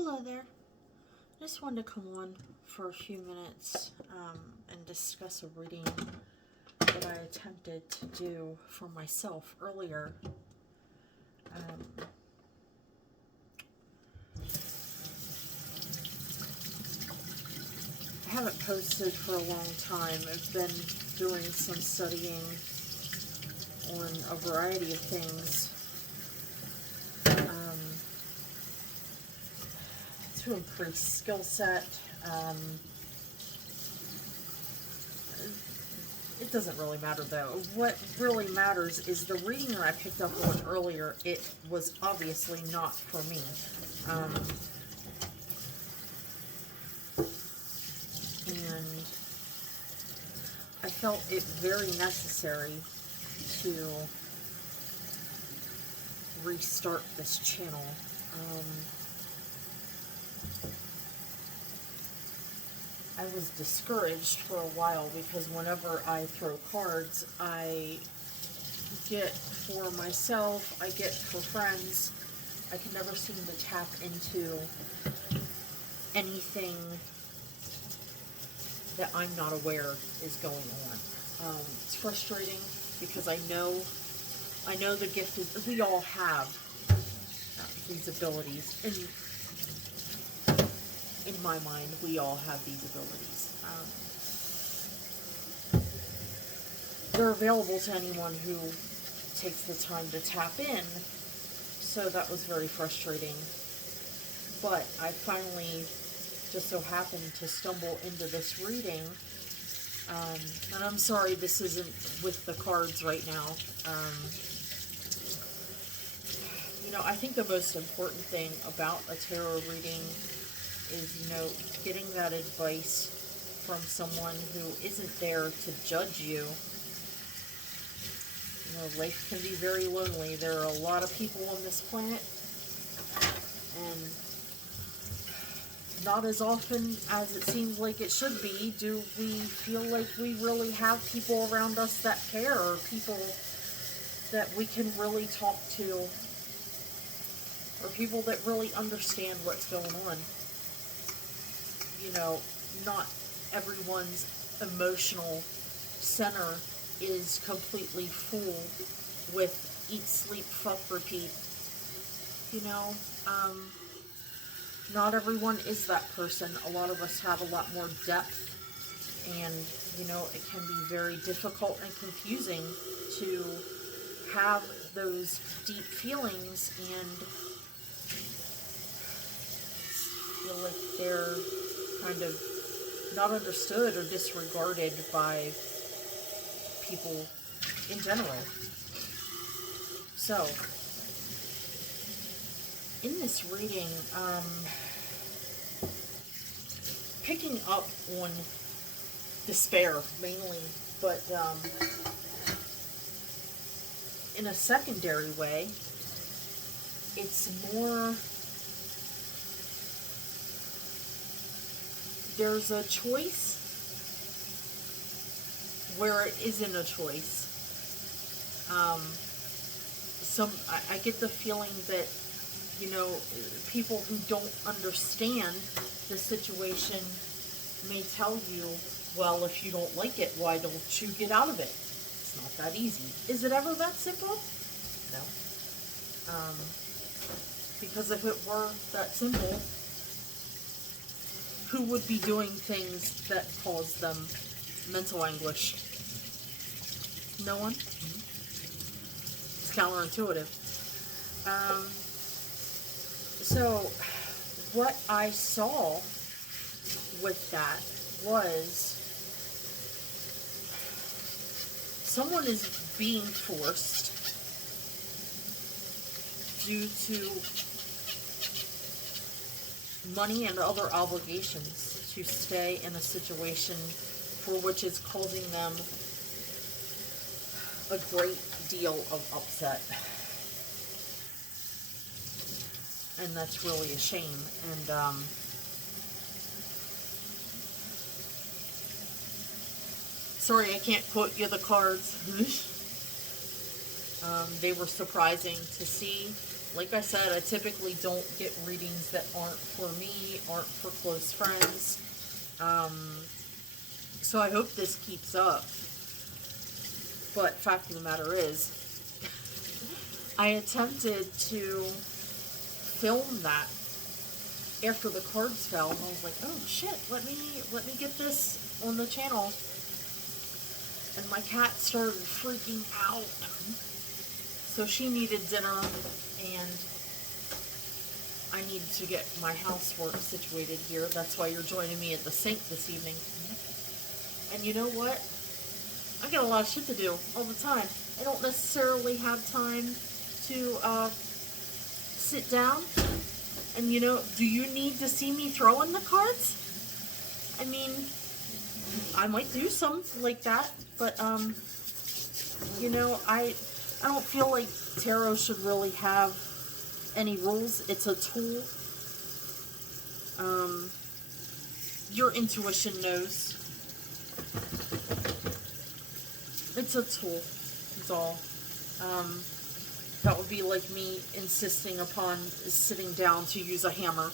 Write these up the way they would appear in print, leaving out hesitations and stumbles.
Hello there. Just wanted to come on for a few minutes and discuss a reading that I attempted to do for myself earlier. I haven't posted for a long time. I've been doing some studying on a variety of things to increase skill set. It doesn't really matter though. What really matters is the reading that I picked up on earlier. It was obviously not for me. And I felt it very necessary to restart this channel. I was discouraged for a while because whenever I throw cards, I get for myself, I get for friends. I can never seem to tap into anything that I'm not aware is going on. It's frustrating because I know the gift is, we all have these abilities, and in my mind, we all have these abilities. They're available to anyone who takes the time to tap in, so that was very frustrating. But I finally just so happened to stumble into this reading, and I'm sorry this isn't with the cards right now. I think the most important thing about a tarot reading is, getting that advice from someone who isn't there to judge you. Life can be very lonely. There are a lot of people on this planet, and not as often as it seems like it should be do we feel like we really have people around us that care, or people that we can really talk to, or people that really understand what's going on. Not everyone's emotional center is completely full with eat, sleep, fuck, repeat. Not everyone is that person. A lot of us have a lot more depth, and, it can be very difficult and confusing to have those deep feelings and feel like they're kind of not understood or disregarded by people in general. So, in this reading, picking up on despair mainly, but in a secondary way, it's more, there's a choice where it isn't a choice. I get the feeling that, people who don't understand the situation may tell you, well, if you don't like it, why don't you get out of it? It's not that easy. Is it ever that simple? No. Because if it were that simple, who would be doing things that cause them mental anguish? No one? It's counterintuitive. So, what I saw with that was someone is being forced due to money and other obligations to stay in a situation for which is causing them a great deal of upset. And that's really a shame. And sorry, I can't quote you the cards. They were surprising to see. Like I said, I typically don't get readings that aren't for me, aren't for close friends. So I hope this keeps up. But fact of the matter is, I attempted to film that after the cards fell, and I was like, oh shit, let me get this on the channel. And my cat started freaking out. So she needed dinner, and I needed to get my housework situated here. That's why you're joining me at the sink this evening. And you know what? I got a lot of shit to do all the time. I don't necessarily have time to sit down. And you know, do you need to see me throwing the cards? I mean, I might do something like that, but you know, I don't feel like tarot should really have any rules. It's a tool. Your intuition knows. It's a tool. It's all. That would be like me insisting upon sitting down to use a hammer.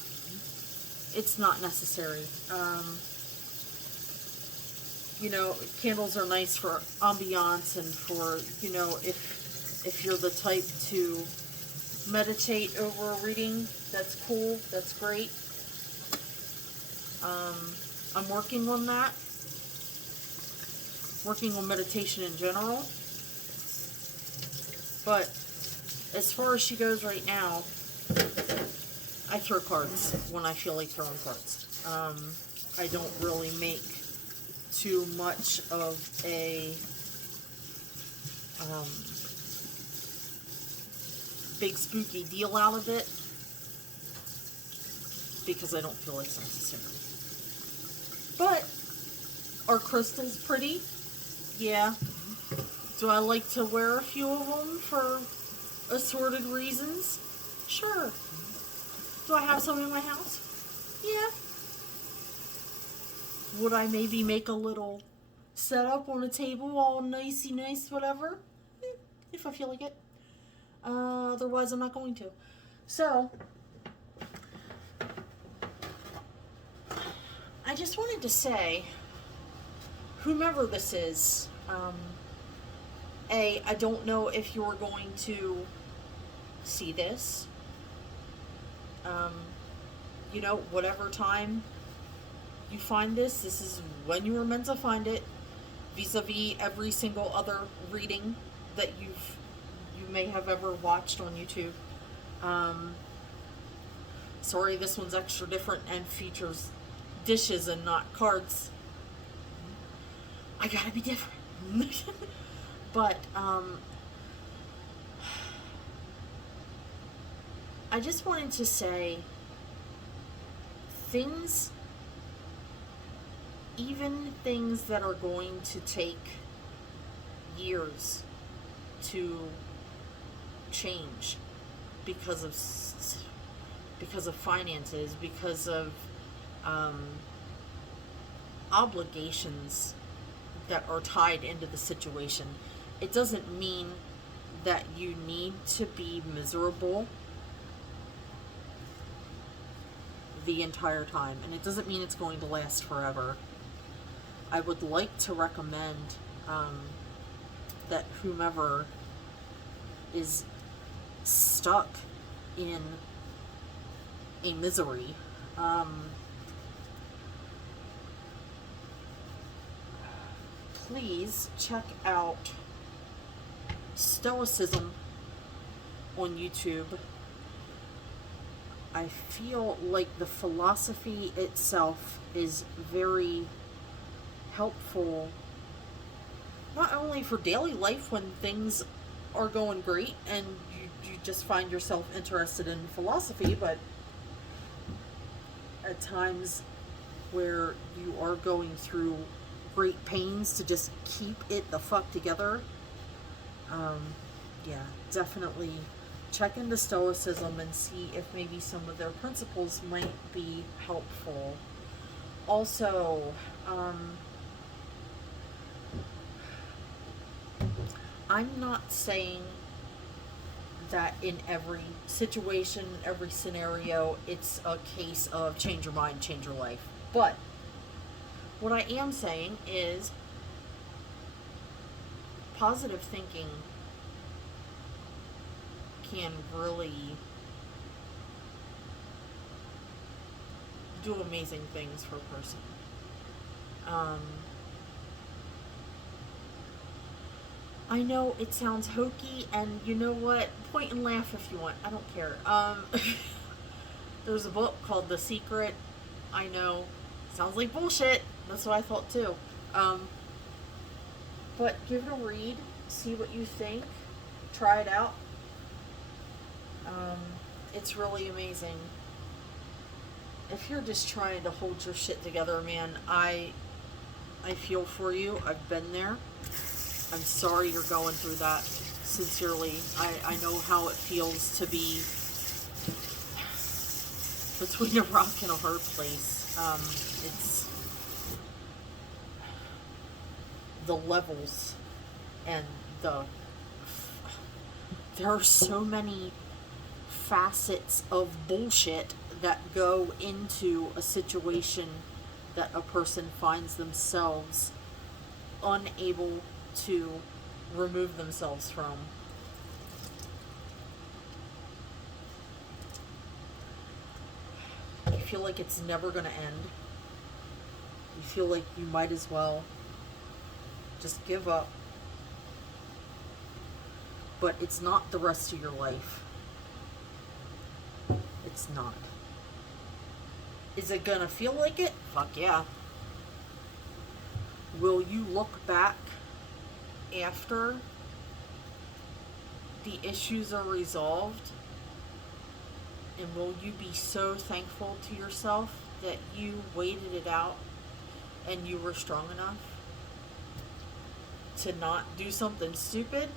It's not necessary. You know, candles are nice for ambiance and for, you know, if you're the type to meditate over a reading, that's cool, that's great. I'm working on that. Working on meditation in general. But as far as she goes right now, I throw cards when I feel like throwing cards. I don't really make too much of a big spooky deal out of it because I don't feel like it's necessary. But are crystals pretty? Yeah. Do I like to wear a few of them for assorted reasons? Sure. Do I have some in my house? Yeah. Would I maybe make a little setup on a table, all nicey nice, whatever? If I feel like it. Otherwise, I'm not going to. So, I just wanted to say, whomever this is, I don't know if you're going to see this. You know, whatever time you find this, this is when you were meant to find it, vis-a-vis every single other reading that you may have ever watched on YouTube. Sorry, this one's extra different and features dishes and not cards. I gotta be different. But, I just wanted to say, even things that are going to take years to change because of finances, because of obligations that are tied into the situation. It doesn't mean that you need to be miserable the entire time, and it doesn't mean it's going to last forever. I would like to recommend that whomever is stuck in a misery, please check out Stoicism on YouTube. I feel like the philosophy itself is very helpful, not only for daily life when things are going great and you just find yourself interested in philosophy, but at times where you are going through great pains to just keep it the fuck together. Yeah, definitely check into Stoicism and see if maybe some of their principles might be helpful. Also, I'm not saying that in every situation, every scenario, it's a case of change your mind, change your life. But what I am saying is positive thinking can really do amazing things for a person. I know it sounds hokey, and you know what? Point and laugh if you want. I don't care. There's a book called The Secret. I know, sounds like bullshit. That's what I thought too. But give it a read. See what you think. Try it out. It's really amazing. If you're just trying to hold your shit together, man, I feel for you. I've been there. I'm sorry you're going through that. Sincerely, I know how it feels to be between a rock and a hard place. It's the levels and there are so many facets of bullshit that go into a situation that a person finds themselves unable to remove themselves from. You feel like it's never going to end. You feel like you might as well just give up. But it's not the rest of your life. It's not. Is it gonna feel like it? Fuck yeah. Will you look back after the issues are resolved? And will you be so thankful to yourself that you waited it out and you were strong enough to not do something stupid?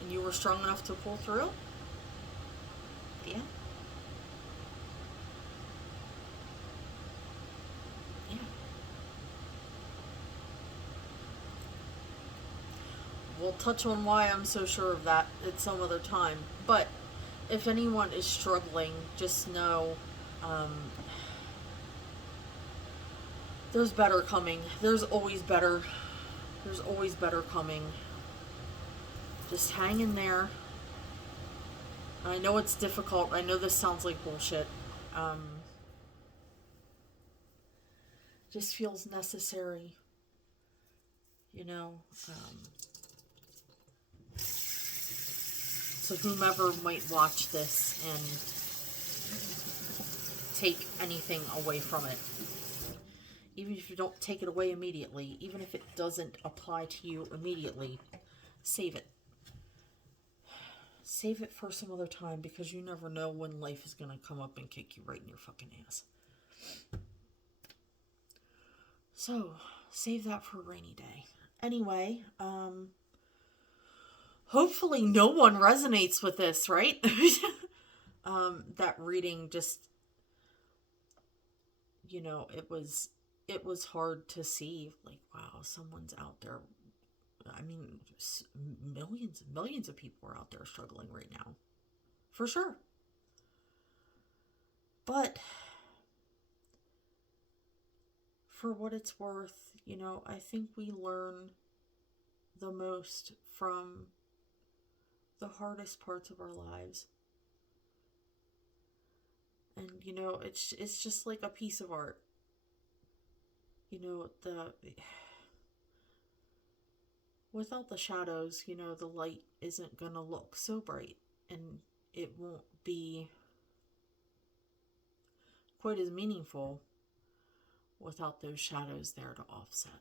And you were strong enough to pull through? Yeah. Yeah. We'll touch on why I'm so sure of that at some other time. But if anyone is struggling, just know there's better coming. There's always better. There's always better coming. Just hang in there. I know it's difficult. I know this sounds like bullshit. Just feels necessary. You know? So whomever might watch this and take anything away from it, even if you don't take it away immediately, even if it doesn't apply to you immediately, save it. Save it for some other time, because you never know when life is going to come up and kick you right in your fucking ass. So, save that for a rainy day. Anyway, hopefully no one resonates with this, right? That reading just, you know, it was hard to see, like, wow, someone's out there. I mean, millions and millions of people are out there struggling right now. For sure. But for what it's worth, you know, I think we learn the most from the hardest parts of our lives. And, you know, it's just like a piece of art. You know, without the shadows, you know, the light isn't gonna look so bright, and it won't be quite as meaningful without those shadows there to offset.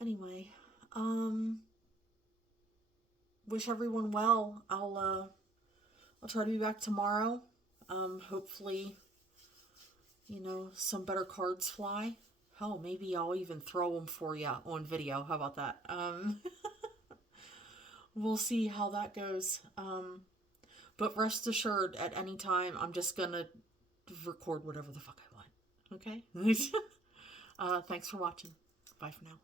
Anyway, wish everyone well. I'll try to be back tomorrow. Hopefully, you know, some better cards fly. Hell, maybe I'll even throw them for you on video. How about that? We'll see how that goes. But rest assured, at any time, I'm just gonna record whatever the fuck I want. Okay? Thanks for watching. Bye for now.